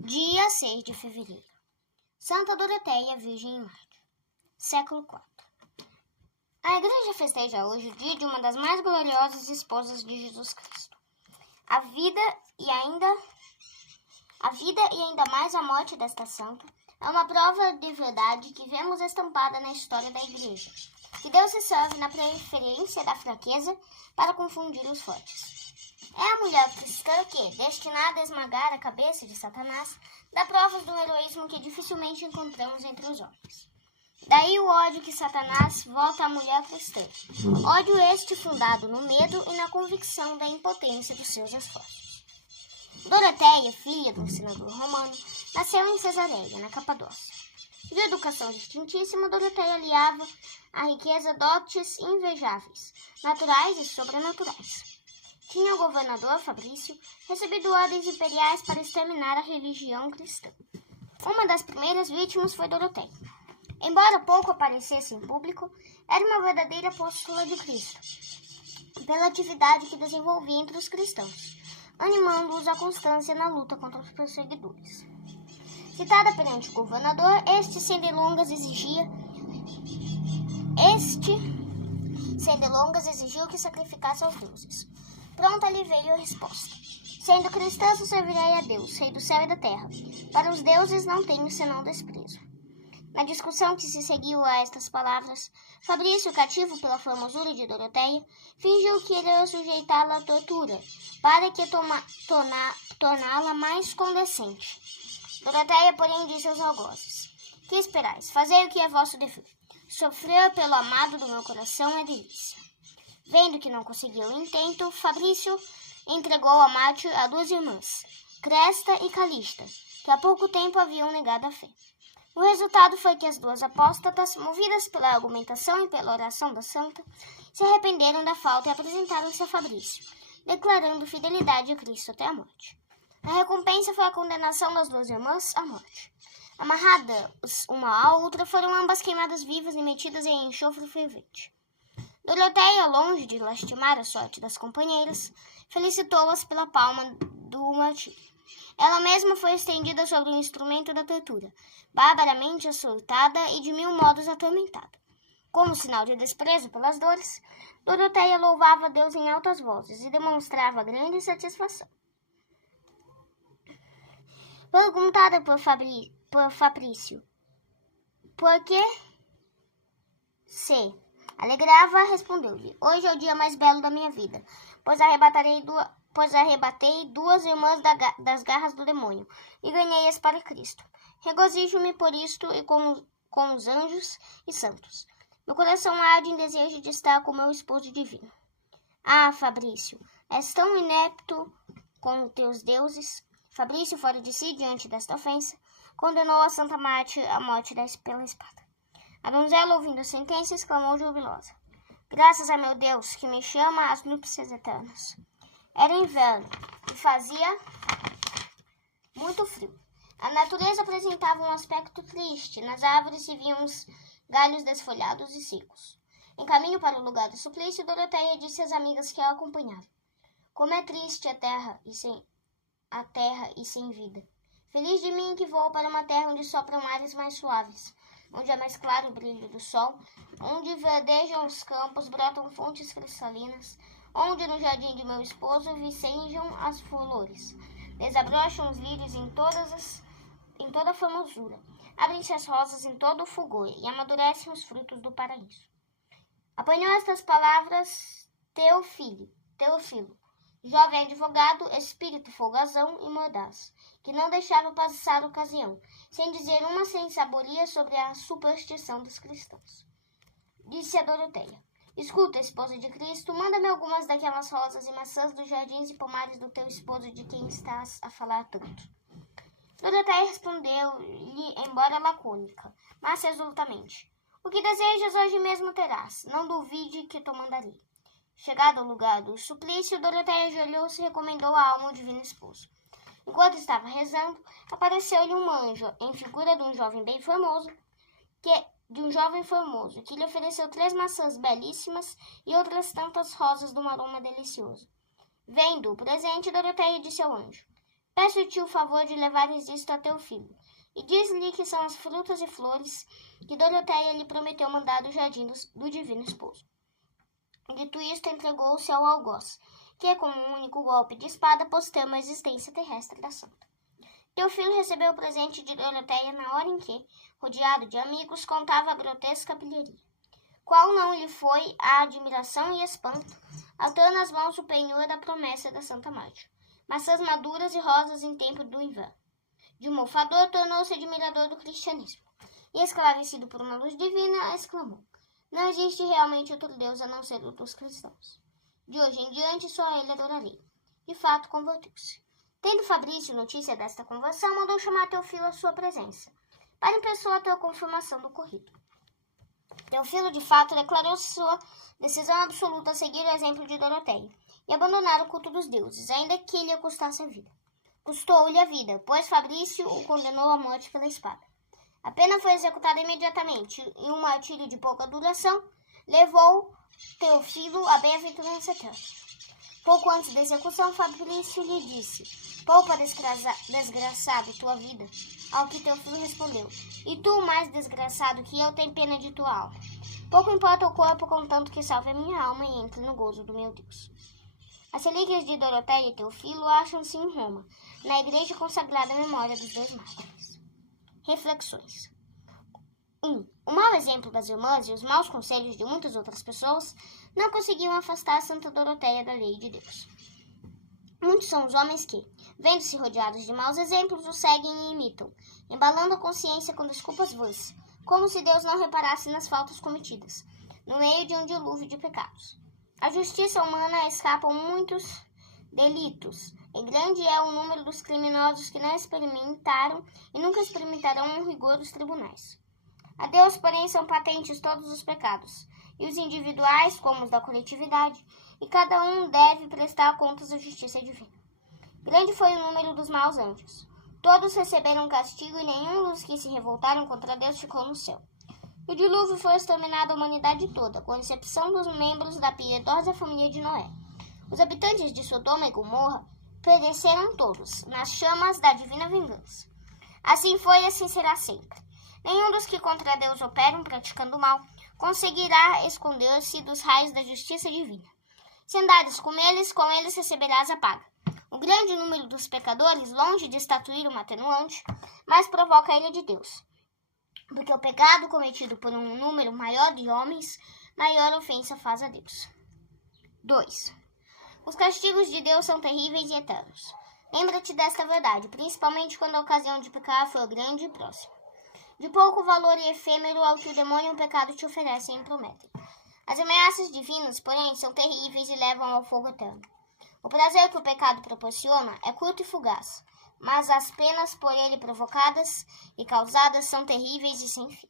Dia 6 de fevereiro. Santa Doroteia, Virgem e Mártir. Século IV. A Igreja festeja hoje o dia de uma das mais gloriosas esposas de Jesus Cristo. A vida e ainda mais a morte desta santa é uma prova de verdade que vemos estampada na história da Igreja, que Deus se serve na preferência da fraqueza para confundir os fortes. É a mulher cristã que, destinada a esmagar a cabeça de Satanás, dá provas do heroísmo que dificilmente encontramos entre os homens. Daí o ódio que Satanás vota à mulher cristã. Ódio este fundado no medo e na convicção da impotência dos seus esforços. Doroteia, filha do senador romano, nasceu em Cesareia, na Capadócia. De educação distintíssima, Doroteia aliava à riqueza dotes invejáveis, naturais e sobrenaturais. Tinha o governador Fabrício recebido ordens imperiais para exterminar a religião cristã. Uma das primeiras vítimas foi Doroteia. Embora pouco aparecesse em público, era uma verdadeira apóstola de Cristo, pela atividade que desenvolvia entre os cristãos, animando-os à constância na luta contra os perseguidores. Citada perante o governador, este sem delongas exigiu que sacrificasse aos deuses. Pronta lhe veio a resposta. Sendo cristã, só servirei a Deus, Rei do céu e da terra. Para os deuses não tenho senão desprezo. Na discussão que se seguiu a estas palavras, Fabrício, cativo pela formosura de Doroteia, fingiu que iria sujeitá-la à tortura, para que torná-la mais condescendente. Doroteia, porém, disse aos algozes: Que esperais? Fazei o que é vosso dever. Sofrer pelo amado do meu coração é delícia. Vendo que não conseguiu o intento, Fabrício entregou a Mártir a duas irmãs, Cresta e Calista, que há pouco tempo haviam negado a fé. O resultado foi que as duas apóstatas, movidas pela argumentação e pela oração da santa, se arrependeram da falta e apresentaram-se a Fabrício, declarando fidelidade a Cristo até a morte. A recompensa foi a condenação das duas irmãs à morte. Amarradas uma à outra, foram ambas queimadas vivas e metidas em enxofre fervente. Doroteia, longe de lastimar a sorte das companheiras, felicitou-as pela palma do martírio. Ela mesma foi estendida sobre o instrumento da tortura, barbaramente açoitada e de 1000 modos atormentada. Como sinal de desprezo pelas dores, Doroteia louvava a Deus em altas vozes e demonstrava grande satisfação. Perguntada por Fabrício por que se alegrava, respondeu-lhe: Hoje é o dia mais belo da minha vida, pois arrebatei duas irmãs das garras do demônio e ganhei-as para Cristo. Regozijo-me por isto e com os anjos e santos. Meu coração arde em desejo de estar com meu esposo divino. Ah, Fabrício, és tão inepto com teus deuses. Fabrício, fora de si diante desta ofensa, condenou a Santa Mártir à morte pela espada. A donzela, ouvindo a sentença, exclamou jubilosa: Graças a meu Deus, que me chama às núpcias eternas. Era inverno e fazia muito frio. A natureza apresentava um aspecto triste. Nas árvores se viam os galhos desfolhados e secos. Em caminho para o lugar do suplício, Doroteia disse às amigas que a acompanhavam: Como é triste a terra e sem vida. Feliz de mim que vou para uma terra onde sopram ares mais suaves, onde é mais claro o brilho do sol, onde verdejam os campos, brotam fontes cristalinas, onde no jardim de meu esposo vicejam as flores, desabrocham os lírios em toda a formosura, abrem-se as rosas em todo o fulgor e amadurecem os frutos do paraíso. Apanhou estas palavras Teofilo, jovem advogado, espírito folgazão e mordaz, que não deixava passar ocasião, sem dizer uma sem saboria sobre a superstição dos cristãos. Disse a Doroteia: Escuta, esposa de Cristo, manda-me algumas daquelas rosas e maçãs dos jardins e pomares do teu esposo de quem estás a falar tanto. Doroteia respondeu-lhe, embora lacônica, mas resolutamente: O que desejas hoje mesmo terás, não duvide que te mandarei. Chegado ao lugar do suplício, Doroteia ajoelhou-se e recomendou a alma ao divino esposo. Enquanto estava rezando, apareceu-lhe um anjo, em figura de um jovem formoso, que lhe ofereceu 3 maçãs belíssimas e outras tantas rosas de um aroma delicioso. Vendo o presente, Doroteia disse ao anjo: Peço-te o favor de levares isto a teu filho, e diz-lhe que são as frutas e flores que Doroteia lhe prometeu mandar do jardim do divino esposo. Dito isto, entregou-se ao algoz, que com um único golpe de espada posteu a existência terrestre da santa. Teu filho recebeu o presente de Doroteia na hora em que, rodeado de amigos, contava a grotesca pilharia. Qual não lhe foi a admiração e espanto, ao ter nas mãos o penhor da promessa da Santa Mártir, maçãs maduras e rosas em tempo do inverno. De mofador, tornou-se admirador do cristianismo, e, esclarecido por uma luz divina, exclamou: não existe realmente outro Deus a não ser o dos cristãos. De hoje em diante só ele adorarei. De fato, converteu-se. Tendo Fabrício notícia desta conversão, mandou chamar Teofilo à sua presença, para em pessoa ter a confirmação do ocorrido. Teofilo, de fato, declarou sua decisão absoluta a seguir o exemplo de Doroteia e abandonar o culto dos deuses, ainda que lhe custasse a vida. Custou-lhe a vida, pois Fabrício o condenou à morte pela espada. A pena foi executada imediatamente e um martírio de pouca duração levou Teofilo à bem-aventurança eterna. Pouco antes da execução, Fabrício lhe disse: poupa, desgraçado, tua vida. Ao que Teofilo respondeu: e tu, mais desgraçado que eu, tem pena de tua alma. Pouco importa o corpo, contanto que salve a minha alma e entre no gozo do meu Deus. As relíquias de Doroteia e Teofilo acham-se em Roma, na igreja consagrada à memória dos dois mártires. Reflexões. 1. O mau exemplo das irmãs e os maus conselhos de muitas outras pessoas não conseguiam afastar Santa Doroteia da lei de Deus. Muitos são os homens que, vendo-se rodeados de maus exemplos, os seguem e imitam, embalando a consciência com desculpas vãs, como se Deus não reparasse nas faltas cometidas, no meio de um dilúvio de pecados. À justiça humana escapam muitos delitos, e grande é o número dos criminosos que não experimentaram e nunca experimentarão o rigor dos tribunais. A Deus, porém, são patentes todos os pecados, e os individuais como os da coletividade, e cada um deve prestar contas à justiça divina. Grande foi o número dos maus anjos. Todos receberam castigo e nenhum dos que se revoltaram contra Deus ficou no céu. O dilúvio foi exterminado a humanidade toda, com exceção dos membros da piedosa família de Noé. Os habitantes de Sodoma e Gomorra pereceram todos, nas chamas da divina vingança. Assim foi e assim será sempre. Nenhum dos que contra Deus operam praticando o mal conseguirá esconder-se dos raios da justiça divina. Se andares com eles receberás a paga. O grande número dos pecadores, longe de estatuir uma atenuante, mas provoca a ira de Deus. Porque o pecado cometido por um número maior de homens, maior ofensa faz a Deus. 2. Os castigos de Deus são terríveis e eternos. Lembra-te desta verdade, principalmente quando a ocasião de pecar for grande e próxima. De pouco valor e efêmero ao que o demônio e o pecado te oferecem e prometem. As ameaças divinas, porém, são terríveis e levam ao fogo eterno. O prazer que o pecado proporciona é curto e fugaz, mas as penas por ele provocadas e causadas são terríveis e sem fim.